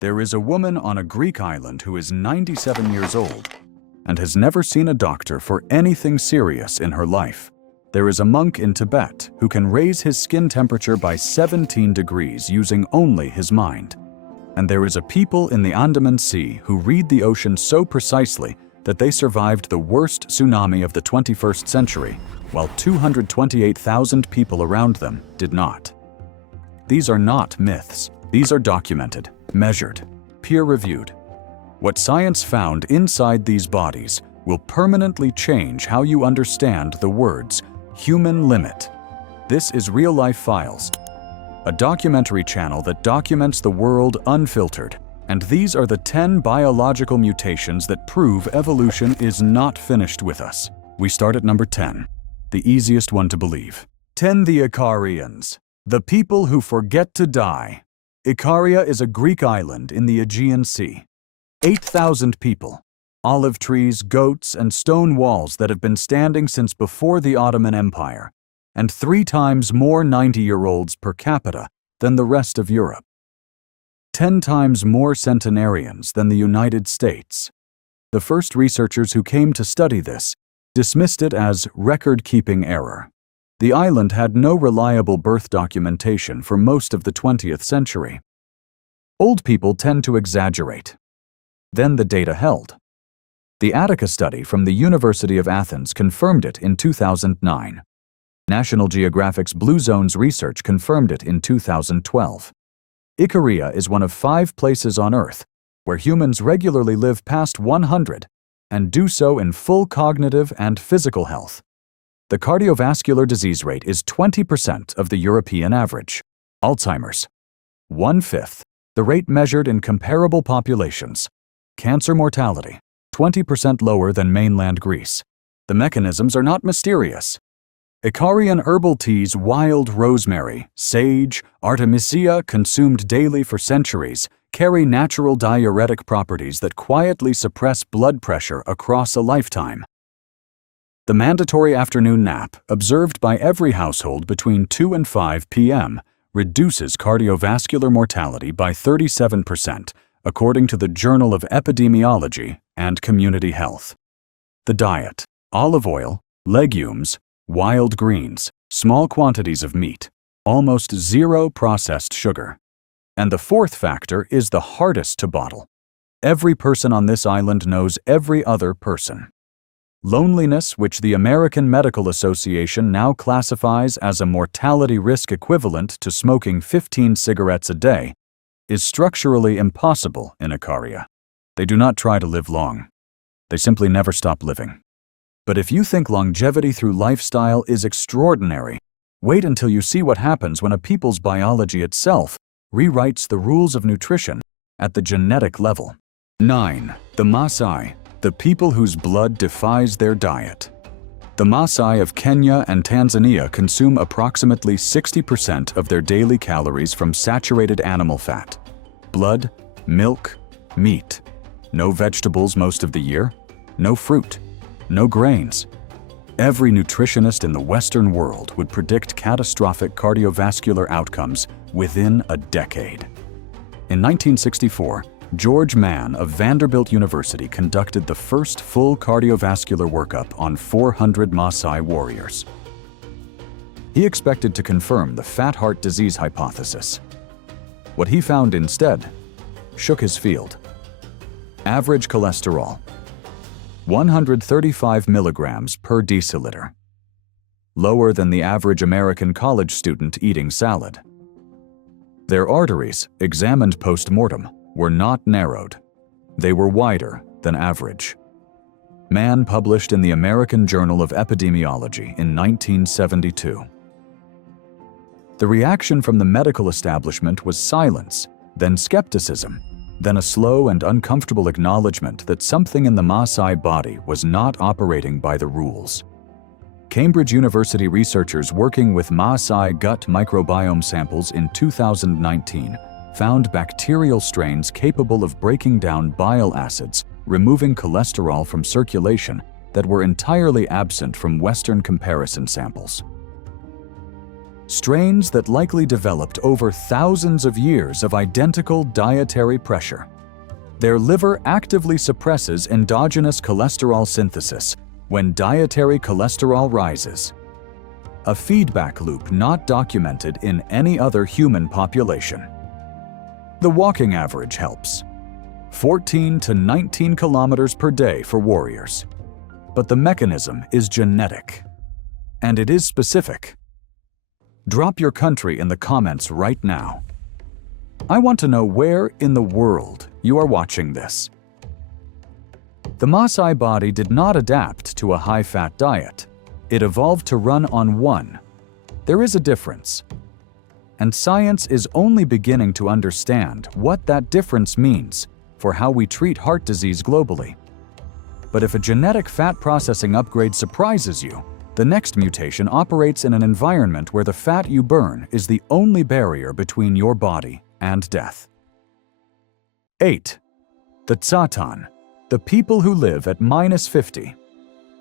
There is a woman on a Greek island who is 97 years old and has never seen a doctor for anything serious in her life. There is a monk in Tibet who can raise his skin temperature by 17 degrees using only his mind. And there is a people in the Andaman Sea who read the ocean so precisely that they survived the worst tsunami of the 21st century, while 228,000 people around them did not. These are not myths. These are documented, measured, peer-reviewed. What science found inside these bodies will permanently change how you understand the words human limit. This is Real Life Files, a documentary channel that documents the world unfiltered. And these are the 10 biological mutations that prove evolution is not finished with us. We start at number 10, the easiest one to believe. 10. The Ikarians, the people who forget to die. Ikaria is a Greek island in the Aegean Sea. 8,000 people, olive trees, goats, and stone walls that have been standing since before the Ottoman Empire, and 3 times more 90-year-olds per capita than the rest of Europe. 10 times more centenarians than the United States. The first researchers who came to study this dismissed it as record-keeping error. The island had no reliable birth documentation for most of the 20th century. Old people tend to exaggerate. Then the data held. The Attica study from the University of Athens confirmed it in 2009. National Geographic's Blue Zones research confirmed it in 2012. Ikaria is one of 5 places on Earth where humans regularly live past 100 and do so in full cognitive and physical health. The cardiovascular disease rate is 20% of the European average. Alzheimer's, 1/5, the rate measured in comparable populations. Cancer mortality, 20% lower than mainland Greece. The mechanisms are not mysterious. Ikarian herbal teas, wild rosemary, sage, artemisia consumed daily for centuries, carry natural diuretic properties that quietly suppress blood pressure across a lifetime. The mandatory afternoon nap, observed by every household between 2 and 5 p.m., reduces cardiovascular mortality by 37%, according to the Journal of Epidemiology and Community Health. The diet: olive oil, legumes, wild greens, small quantities of meat, almost zero processed sugar. And the fourth factor is the hardest to bottle. Every person on this island knows every other person. Loneliness, which the American Medical Association now classifies as a mortality risk equivalent to smoking 15 cigarettes a day, is structurally impossible in Ikaria. They do not try to live long. They simply never stop living. But if you think longevity through lifestyle is extraordinary, wait until you see what happens when a people's biology itself rewrites the rules of nutrition at the genetic level. 9. The Maasai, the people whose blood defies their diet. The Maasai of Kenya and Tanzania consume approximately 60% of their daily calories from saturated animal fat. Blood, milk, meat. No vegetables most of the year, no fruit, no grains. Every nutritionist in the Western world would predict catastrophic cardiovascular outcomes within a decade. In 1964, George Mann of Vanderbilt University conducted the first full cardiovascular workup on 400 Maasai warriors. He expected to confirm the fat heart disease hypothesis. What he found instead shook his field. Average cholesterol, 135 milligrams per deciliter, lower than the average American college student eating salad. Their arteries, examined post-mortem, were not narrowed. They were wider than average. Mann published in the American Journal of Epidemiology in 1972. The reaction from the medical establishment was silence, then skepticism, then a slow and uncomfortable acknowledgement that something in the Maasai body was not operating by the rules. Cambridge University researchers working with Maasai gut microbiome samples in 2019 found bacterial strains capable of breaking down bile acids, removing cholesterol from circulation that were entirely absent from Western comparison samples. strains that likely developed over thousands of years of identical dietary pressure. Their liver actively suppresses endogenous cholesterol synthesis when dietary cholesterol rises, a feedback loop not documented in any other human population. The walking average helps, 14 to 19 kilometers per day for warriors. But the mechanism is genetic, and it is specific. Drop your country in the comments right now. I want to know where in the world you are watching this. The Maasai body did not adapt to a high-fat diet. It evolved to run on one. There is a difference. And science is only beginning to understand what that difference means for how we treat heart disease globally. But if a genetic fat processing upgrade surprises you, the next mutation operates in an environment where the fat you burn is the only barrier between your body and death. 8. The Tsaatan, the people who live at -50.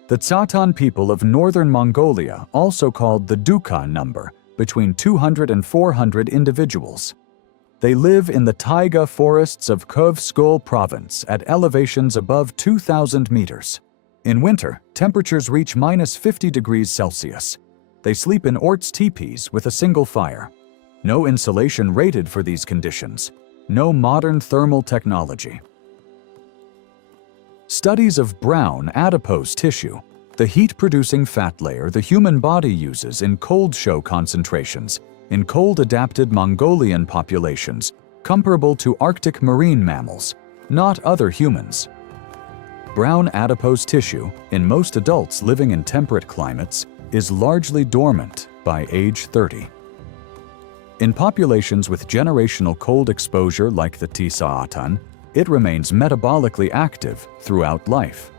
The Tsaatan people of northern Mongolia, also called the Duka number, between 200 and 400 individuals. They live in the taiga forests of Kovskol province at elevations above 2,000 meters. In winter, temperatures reach -50 degrees Celsius. They sleep in orts teepees with a single fire. No insulation rated for these conditions. No modern thermal technology. Studies of brown adipose tissue, the heat-producing fat layer the human body uses in cold show concentrations, in cold-adapted Mongolian populations, comparable to Arctic marine mammals, not other humans. Brown adipose tissue, in most adults living in temperate climates, is largely dormant by age 30. In populations with generational cold exposure like the Tsaatan, it remains metabolically active throughout life.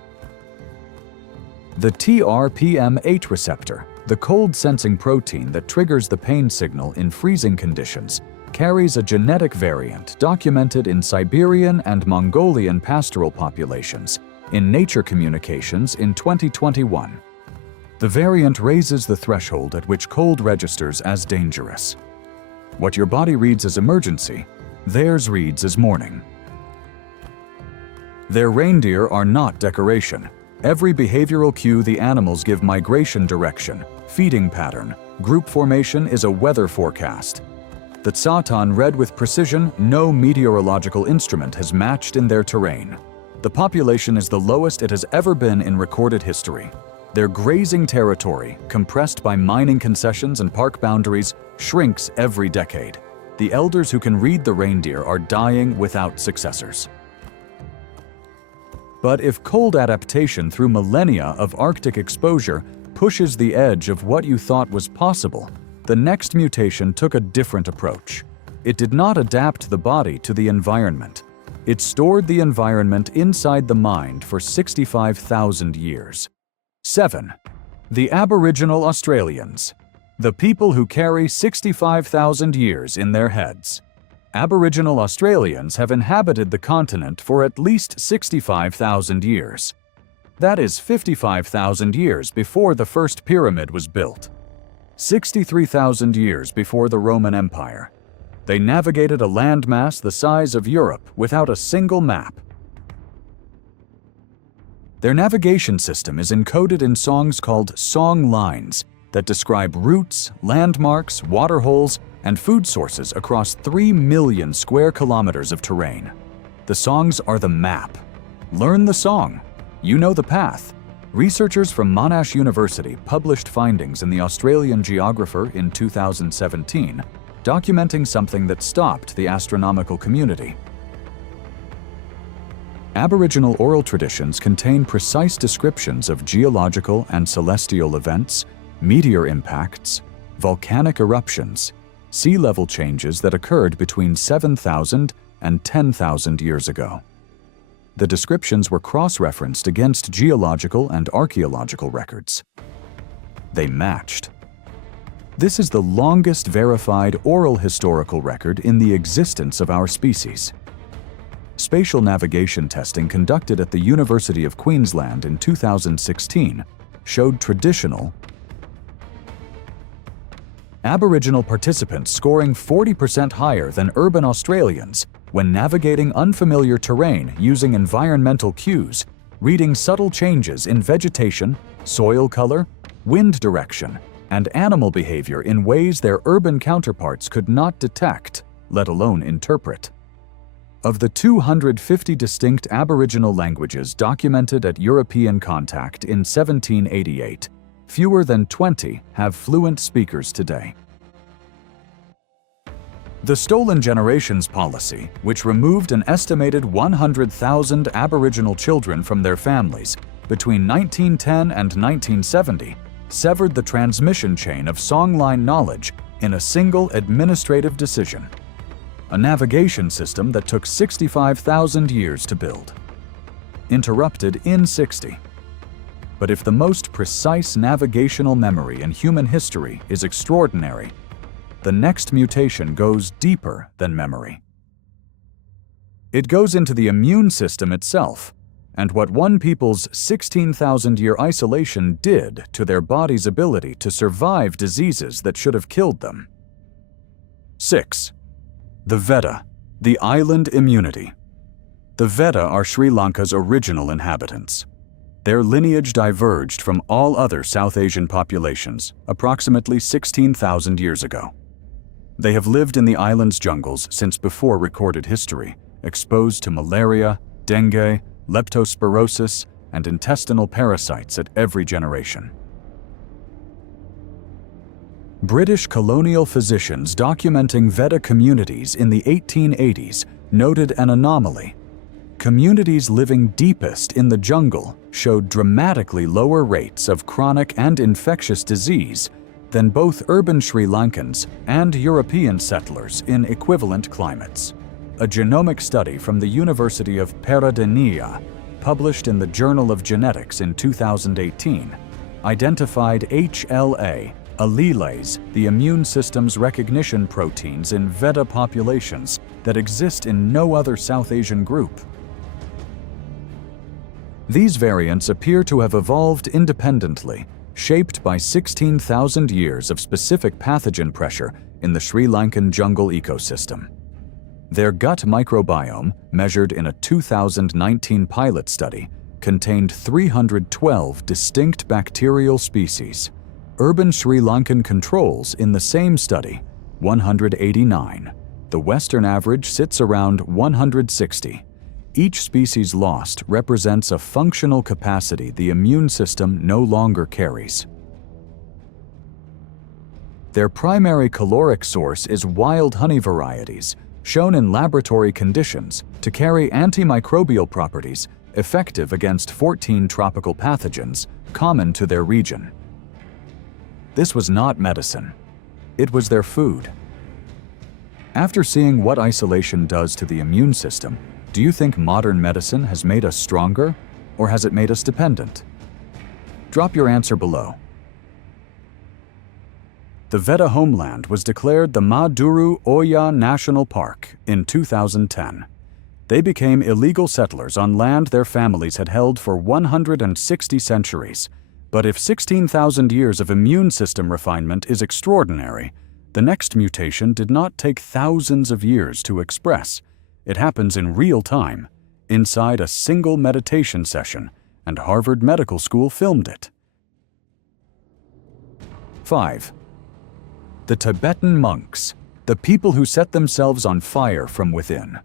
The TRPM8 receptor, the cold-sensing protein that triggers the pain signal in freezing conditions, carries a genetic variant documented in Siberian and Mongolian pastoral populations in Nature Communications in 2021. The variant raises the threshold at which cold registers as dangerous. What your body reads as emergency, theirs reads as mourning. Their reindeer are not decoration. Every behavioral cue the animals give: migration direction, feeding pattern, group formation is a weather forecast. The Tsaatan read with precision no meteorological instrument has matched in their terrain. The population is the lowest it has ever been in recorded history. Their grazing territory, compressed by mining concessions and park boundaries, shrinks every decade. The elders who can read the reindeer are dying without successors. But if cold adaptation through millennia of Arctic exposure pushes the edge of what you thought was possible, the next mutation took a different approach. It did not adapt the body to the environment. It stored the environment inside the mind for 65,000 years. 7. The Aboriginal Australians, the people who carry 65,000 years in their heads. Aboriginal Australians have inhabited the continent for at least 65,000 years. That is 55,000 years before the first pyramid was built. 63,000 years before the Roman Empire. They navigated a landmass the size of Europe without a single map. Their navigation system is encoded in songs called songlines that describe routes, landmarks, waterholes, and food sources across 3 million square kilometers of terrain. The songs are the map. Learn the song. You know the path. Researchers from Monash University published findings in the Australian Geographer in 2017, documenting something that stopped the astronomical community. Aboriginal oral traditions contain precise descriptions of geological and celestial events, meteor impacts, volcanic eruptions, sea level changes that occurred between 7,000 and 10,000 years ago. The descriptions were cross-referenced against geological and archaeological records. They matched. This is the longest verified oral historical record in the existence of our species. Spatial navigation testing conducted at the University of Queensland in 2016 showed traditional Aboriginal participants scoring 40% higher than urban Australians when navigating unfamiliar terrain using environmental cues, reading subtle changes in vegetation, soil color, wind direction, and animal behavior in ways their urban counterparts could not detect, let alone interpret. Of the 250 distinct Aboriginal languages documented at European contact in 1788, fewer than 20 have fluent speakers today. The Stolen Generations policy, which removed an estimated 100,000 Aboriginal children from their families between 1910 and 1970, severed the transmission chain of Songline knowledge in a single administrative decision. A navigation system that took 65,000 years to build. Interrupted in 60. But if the most precise navigational memory in human history is extraordinary, the next mutation goes deeper than memory. It goes into the immune system itself, and what one people's 16,000-year isolation did to their body's ability to survive diseases that should have killed them. 6. The Vedda, the island immunity. The Vedda are Sri Lanka's original inhabitants. Their lineage diverged from all other South Asian populations approximately 16,000 years ago. They have lived in the island's jungles since before recorded history, exposed to malaria, dengue, leptospirosis, and intestinal parasites at every generation. British colonial physicians documenting Vedda communities in the 1880s noted an anomaly. Communities living deepest in the jungle showed dramatically lower rates of chronic and infectious disease than both urban Sri Lankans and European settlers in equivalent climates. A genomic study from the University of Peradeniya, published in the Journal of Genetics in 2018, identified HLA alleles, the immune system's recognition proteins in Vedda populations that exist in no other South Asian group. These variants appear to have evolved independently, shaped by 16,000 years of specific pathogen pressure in the Sri Lankan jungle ecosystem. Their gut microbiome, measured in a 2019 pilot study, contained 312 distinct bacterial species. Urban Sri Lankan controls in the same study, 189. The Western average sits around 160. Each species lost represents a functional capacity the immune system no longer carries. Their primary caloric source is wild honey varieties, shown in laboratory conditions to carry antimicrobial properties effective against 14 tropical pathogens common to their region. This was not medicine. It was their food. After seeing what isolation does to the immune system, do you think modern medicine has made us stronger, or has it made us dependent? Drop your answer below. The Vedda homeland was declared the Maduru Oya National Park in 2010. They became illegal settlers on land their families had held for 160 centuries. But if 16,000 years of immune system refinement is extraordinary, the next mutation did not take thousands of years to express. It happens in real time, inside a single meditation session, and Harvard Medical School filmed it. 5. The Tibetan monks, the people who set themselves on fire from within.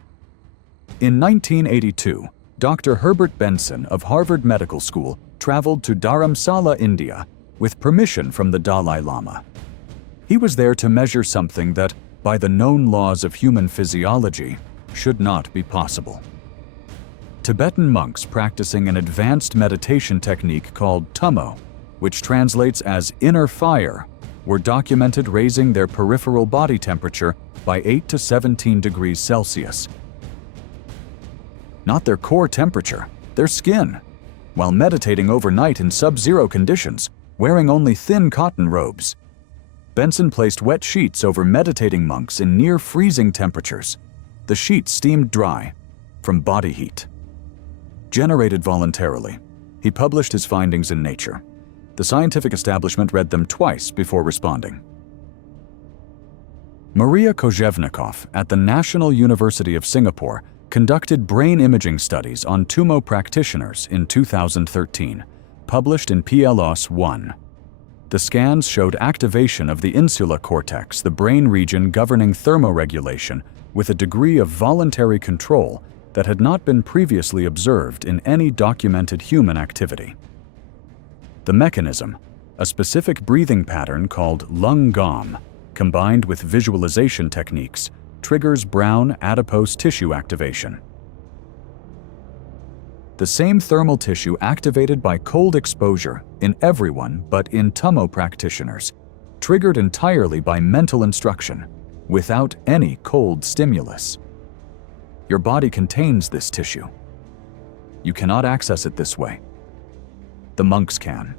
In 1982, Dr. Herbert Benson of Harvard Medical School traveled to Dharamsala, India, with permission from the Dalai Lama. He was there to measure something that, by the known laws of human physiology, should not be possible. Tibetan monks practicing an advanced meditation technique called tummo, which translates as inner fire, were documented raising their peripheral body temperature by 8 to 17 degrees Celsius. Not their core temperature, their skin, while meditating overnight in sub-zero conditions, wearing only thin cotton robes. Benson placed wet sheets over meditating monks in near-freezing temperatures. The sheets steamed dry from body heat. Generated voluntarily, he published his findings in Nature. The scientific establishment read them twice before responding. Maria Kozhevnikov at the National University of Singapore conducted brain imaging studies on Tumo practitioners in 2013, published in PLOS 1. The scans showed activation of the insula cortex, the brain region governing thermoregulation, with a degree of voluntary control that had not been previously observed in any documented human activity. The mechanism, a specific breathing pattern called lung gom, combined with visualization techniques, triggers brown adipose tissue activation. The same thermal tissue activated by cold exposure in everyone but in Tumo practitioners, triggered entirely by mental instruction, without any cold stimulus. Your body contains this tissue. You cannot access it this way. The monks can.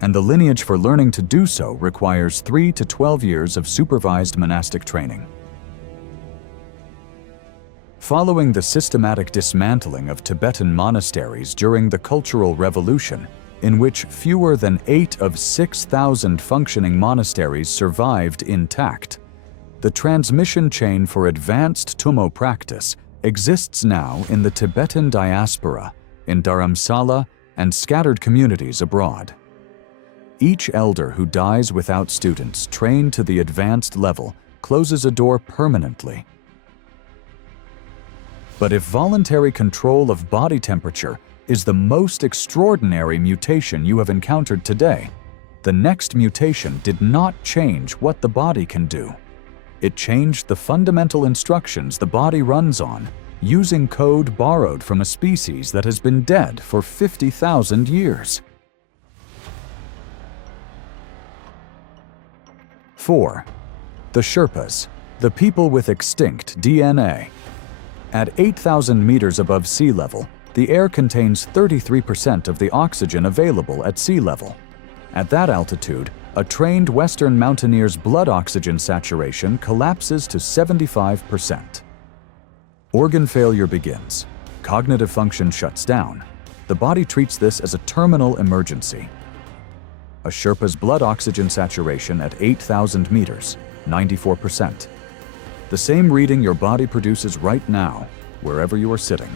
And the lineage for learning to do so requires 3 to 12 years of supervised monastic training. Following the systematic dismantling of Tibetan monasteries during the Cultural Revolution, in which fewer than 8 of 6,000 functioning monasteries survived intact, the transmission chain for advanced Tumo practice exists now in the Tibetan diaspora, in Dharamsala, and scattered communities abroad. Each elder who dies without students trained to the advanced level closes a door permanently. But if voluntary control of body temperature is the most extraordinary mutation you have encountered today, the next mutation did not change what the body can do. It changed the fundamental instructions the body runs on, using code borrowed from a species that has been dead for 50,000 years. 4. The Sherpas, the people with extinct DNA. At 8,000 meters above sea level, the air contains 33% of the oxygen available at sea level. At that altitude, a trained Western mountaineer's blood oxygen saturation collapses to 75%. Organ failure begins. Cognitive function shuts down. The body treats this as a terminal emergency. A Sherpa's blood oxygen saturation at 8,000 meters, 94%. The same reading your body produces right now, wherever you are sitting.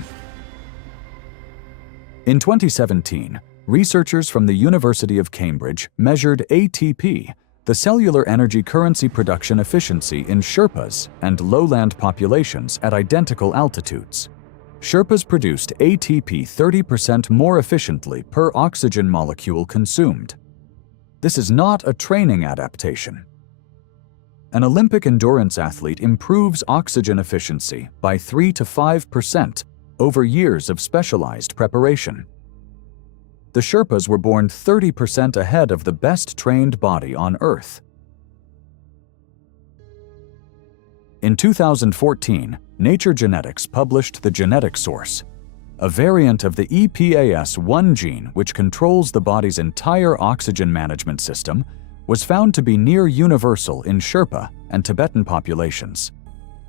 In 2017, researchers from the University of Cambridge measured ATP, the cellular energy currency production efficiency in Sherpas and lowland populations at identical altitudes. Sherpas produced ATP 30% more efficiently per oxygen molecule consumed. This is not a training adaptation. An Olympic endurance athlete improves oxygen efficiency by 3 to 5% over years of specialized preparation. The Sherpas were born 30% ahead of the best-trained body on Earth. In 2014, Nature Genetics published the genetic source. A variant of the EPAS1 gene, which controls the body's entire oxygen management system, was found to be near universal in Sherpa and Tibetan populations.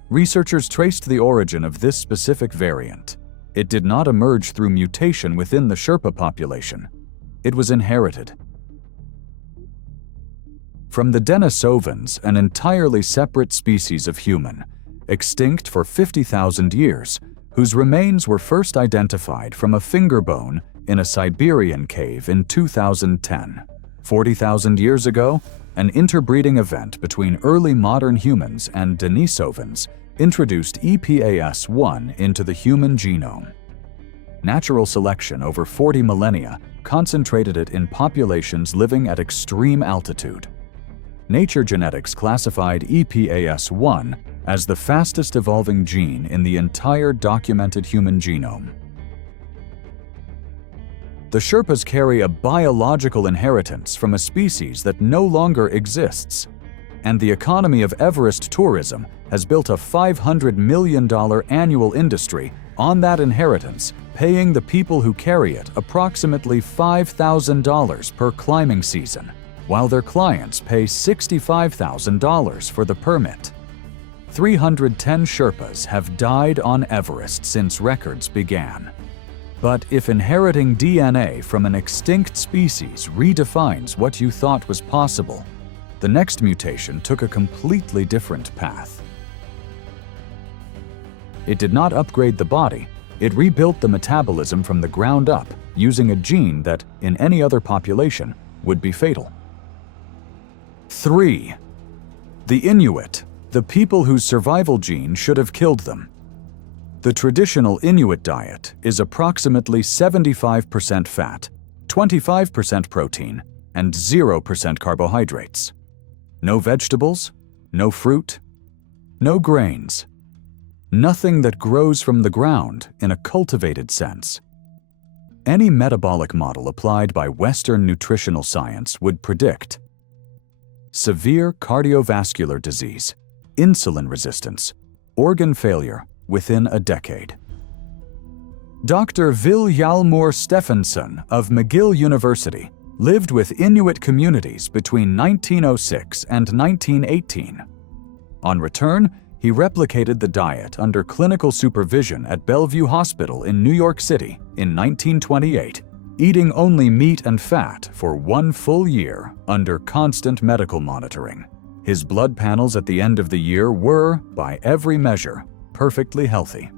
Researchers traced the origin of this specific variant. It did not emerge through mutation within the Sherpa population. It was inherited. From the Denisovans, an entirely separate species of human, extinct for 50,000 years, whose remains were first identified from a finger bone in a Siberian cave in 2010. 40,000 years ago, an interbreeding event between early modern humans and Denisovans introduced EPAS1 into the human genome. Natural selection over 40 millennia concentrated it in populations living at extreme altitude. Nature Genetics classified EPAS1 as the fastest evolving gene in the entire documented human genome. The Sherpas carry a biological inheritance from a species that no longer exists, and the economy of Everest tourism has built a $500 million annual industry on that inheritance, paying the people who carry it approximately $5,000 per climbing season, while their clients pay $65,000 for the permit. 310 Sherpas have died on Everest since records began. But if inheriting DNA from an extinct species redefines what you thought was possible, the next mutation took a completely different path. It did not upgrade the body, it rebuilt the metabolism from the ground up using a gene that, in any other population, would be fatal. 3. The Inuit, the people whose survival gene should have killed them. The traditional Inuit diet is approximately 75% fat, 25% protein, and 0% carbohydrates. No vegetables, no fruit, no grains. Nothing that grows from the ground in a cultivated sense. Any metabolic model applied by Western nutritional science would predict severe cardiovascular disease, insulin resistance, organ failure within a decade. Dr. Vilhjalmur Stephenson of McGill University lived with Inuit communities between 1906 and 1918. On return, he replicated the diet under clinical supervision at Bellevue Hospital in New York City in 1928, eating only meat and fat for 1 full year under constant medical monitoring. His blood panels at the end of the year were, by every measure, perfectly healthy.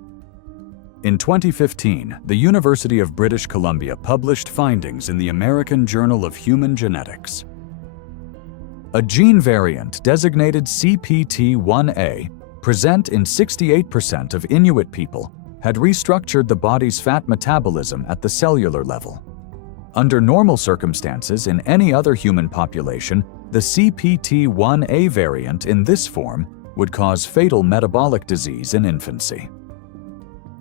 In 2015, the University of British Columbia published findings in the American Journal of Human Genetics. A gene variant designated CPT1A, present in 68% of Inuit people, had restructured the body's fat metabolism at the cellular level. Under normal circumstances in any other human population, the CPT1A variant in this form would cause fatal metabolic disease in infancy.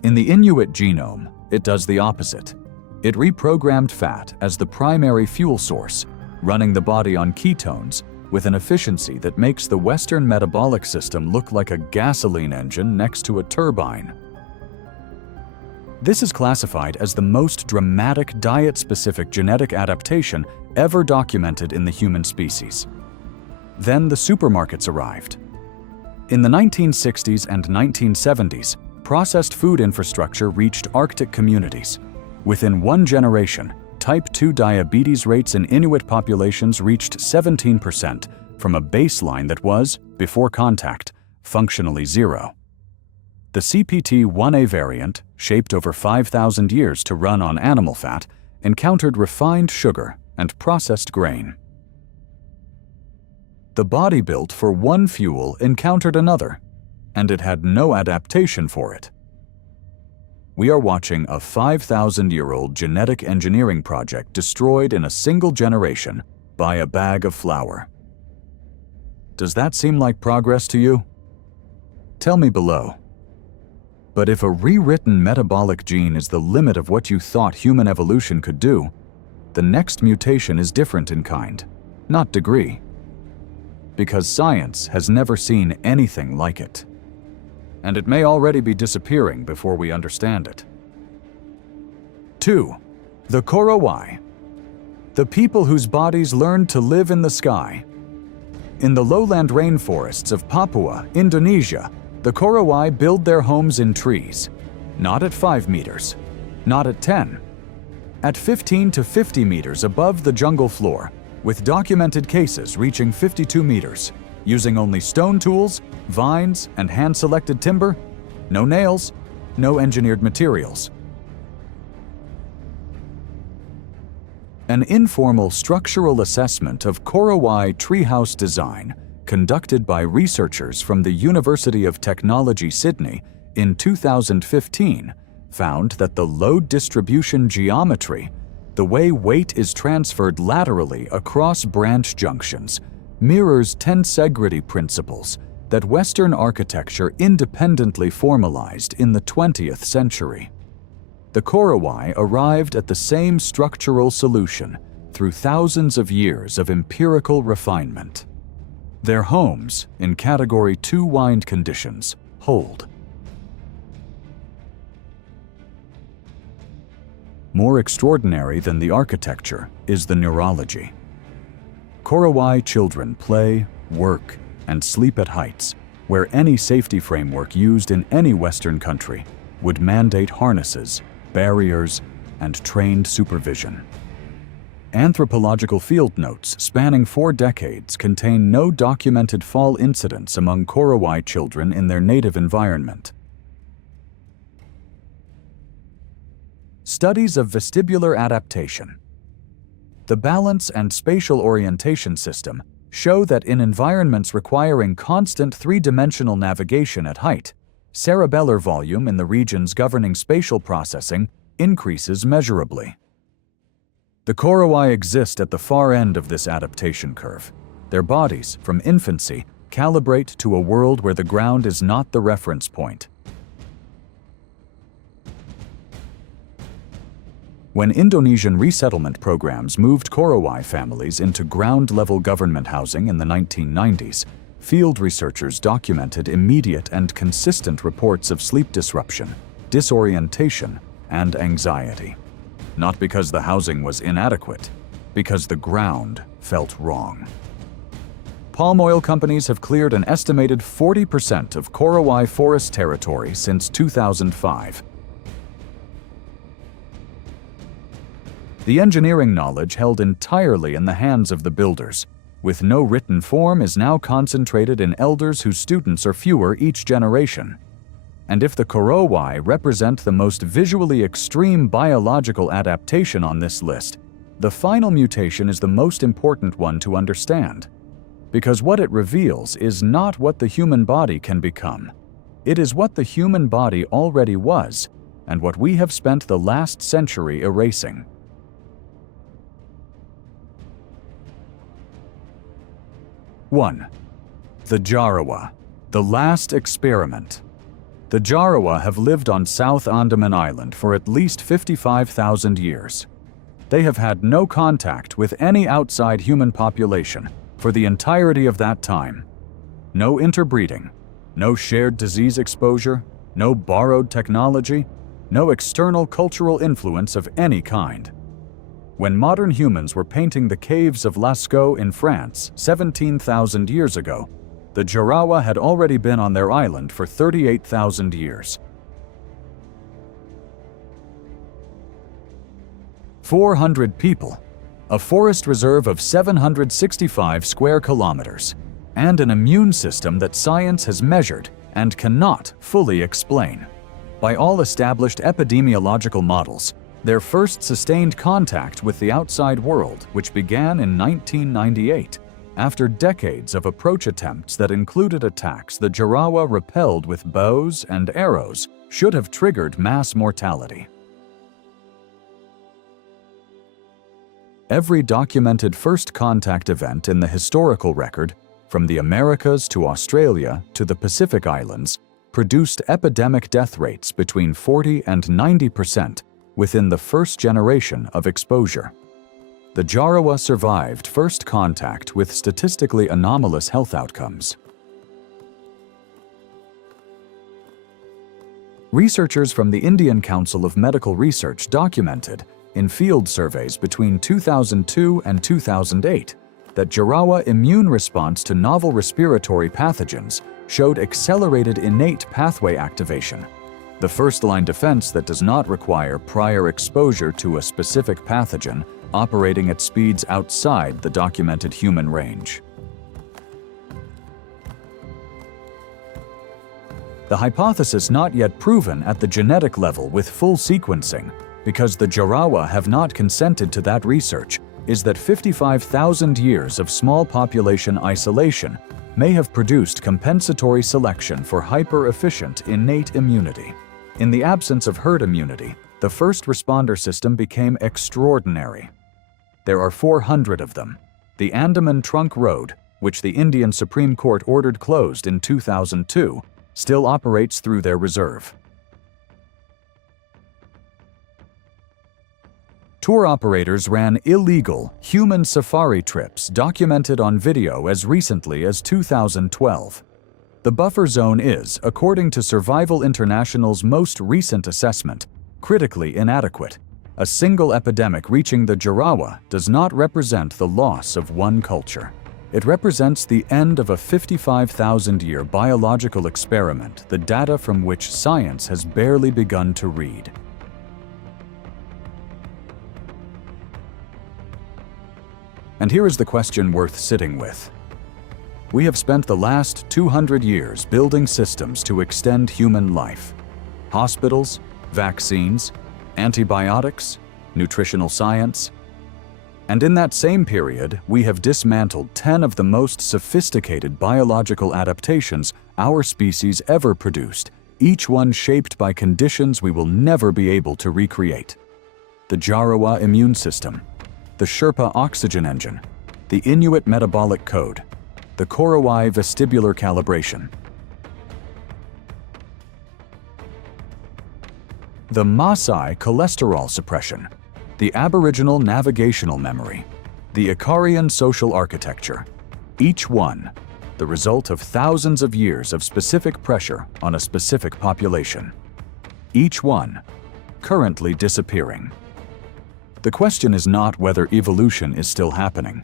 In the Inuit genome, it does the opposite. It reprogrammed fat as the primary fuel source, running the body on ketones with an efficiency that makes the Western metabolic system look like a gasoline engine next to a turbine. This is classified as the most dramatic diet-specific genetic adaptation ever documented in the human species. Then the supermarkets arrived. In the 1960s and 1970s, processed food infrastructure reached Arctic communities. Within 1 generation, type 2 diabetes rates in Inuit populations reached 17% from a baseline that was, before contact, functionally zero. The CPT1A variant, shaped over 5,000 years to run on animal fat, encountered refined sugar and processed grain. The body built for one fuel encountered another, and it had no adaptation for it. We are watching a 5,000-year-old genetic engineering project destroyed in a single generation by a bag of flour. Does that seem like progress to you? Tell me below. But if a rewritten metabolic gene is the limit of what you thought human evolution could do, the next mutation is different in kind, not degree. Because science has never seen anything like it. And it may already be disappearing before we understand it. 2. The Korowai. The people whose bodies learned to live in the sky. In the lowland rainforests of Papua, Indonesia, the Korowai build their homes in trees. Not at 5 meters, not at 10. At 15 to 50 meters above the jungle floor, with documented cases reaching 52 meters. Using only stone tools, vines, and hand-selected timber, no nails, no engineered materials. An informal structural assessment of Korowai treehouse design, conducted by researchers from the University of Technology, Sydney, in 2015, found that the load distribution geometry, the way weight is transferred laterally across branch junctions, mirrors Tensegrity principles that Western architecture independently formalized in the 20th century. The Korowai arrived at the same structural solution through thousands of years of empirical refinement. Their homes, in Category 2 wind conditions, hold. More extraordinary than the architecture is the neurology. Korowai children play, work, and sleep at heights where any safety framework used in any Western country would mandate harnesses, barriers, and trained supervision. Anthropological field notes spanning 4 decades contain no documented fall incidents among Korowai children in their native environment. Studies of vestibular adaptation. The balance and spatial orientation system show that in environments requiring constant 3-dimensional navigation at height, cerebellar volume in the regions governing spatial processing increases measurably. The Korowai exist at the far end of this adaptation curve. Their bodies, from infancy, calibrate to a world where the ground is not the reference point. When Indonesian resettlement programs moved Korowai families into ground-level government housing in the 1990s, field researchers documented immediate and consistent reports of sleep disruption, disorientation, and anxiety. Not because the housing was inadequate, because the ground felt wrong. Palm oil companies have cleared an estimated 40% of Korowai forest territory since 2005. The engineering knowledge held entirely in the hands of the builders, with no written form, is now concentrated in elders whose students are fewer each generation. And if the Korowai represent the most visually extreme biological adaptation on this list, the final mutation is the most important one to understand. Because what it reveals is not what the human body can become. It is what the human body already was, and what we have spent the last century erasing. One, the Jarawa, the last experiment. The Jarawa have lived on South Andaman Island for at least 55,000 years. They have had no contact with any outside human population for the entirety of that time. No interbreeding, no shared disease exposure, no borrowed technology, no external cultural influence of any kind. When modern humans were painting the caves of Lascaux in France 17,000 years ago, the Jarawa had already been on their island for 38,000 years. 400 people, a forest reserve of 765 square kilometers, and an immune system that science has measured and cannot fully explain. By all established epidemiological models, their first sustained contact with the outside world, which began in 1998, after decades of approach attempts that included attacks the Jarawa repelled with bows and arrows, should have triggered mass mortality. Every documented first contact event in the historical record, from the Americas to Australia to the Pacific Islands, produced epidemic death rates between 40 and 90% within the first generation of exposure. The Jarawa survived first contact with statistically anomalous health outcomes. Researchers from the Indian Council of Medical Research documented, in field surveys between 2002 and 2008, that Jarawa immune response to novel respiratory pathogens showed accelerated innate pathway activation, the first-line defense that does not require prior exposure to a specific pathogen operating at speeds outside the documented human range. The hypothesis not yet proven at the genetic level with full sequencing, because the Jarawa have not consented to that research, is that 55,000 years of small population isolation may have produced compensatory selection for hyper-efficient innate immunity. In the absence of herd immunity, the first responder system became extraordinary. There are 400 of them. The Andaman Trunk Road, which the Indian Supreme Court ordered closed in 2002, still operates through their reserve. Tour operators ran illegal human safari trips documented on video as recently as 2012. The buffer zone is, according to Survival International's most recent assessment, critically inadequate. A single epidemic reaching the Jarawa does not represent the loss of one culture. It represents the end of a 55,000-year biological experiment, the data from which science has barely begun to read. And here is the question worth sitting with. We have spent the last 200 years building systems to extend human life. Hospitals, vaccines, antibiotics, nutritional science. And in that same period, we have dismantled 10 of the most sophisticated biological adaptations our species ever produced, each one shaped by conditions we will never be able to recreate. The Jarawa immune system, the Sherpa oxygen engine, the Inuit metabolic code, the Korowai vestibular calibration, the Maasai cholesterol suppression, the Aboriginal navigational memory, the Ikarian social architecture, each one the result of thousands of years of specific pressure on a specific population. Each one currently disappearing. The question is not whether evolution is still happening.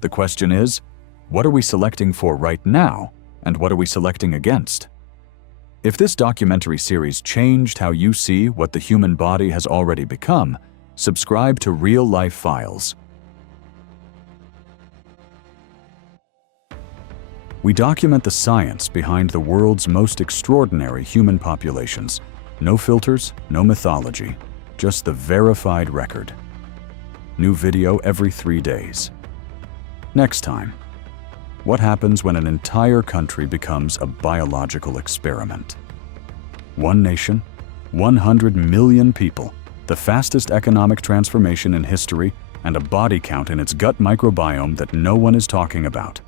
The question is, what are we selecting for right now, and what are we selecting against? If this documentary series changed how you see what the human body has already become, subscribe to Real Life Files. We document the science behind the world's most extraordinary human populations. No filters, no mythology, just the verified record. New video every 3 days. Next time, what happens when an entire country becomes a biological experiment? One nation, 100 million people, the fastest economic transformation in history, and a body count in its gut microbiome that no one is talking about.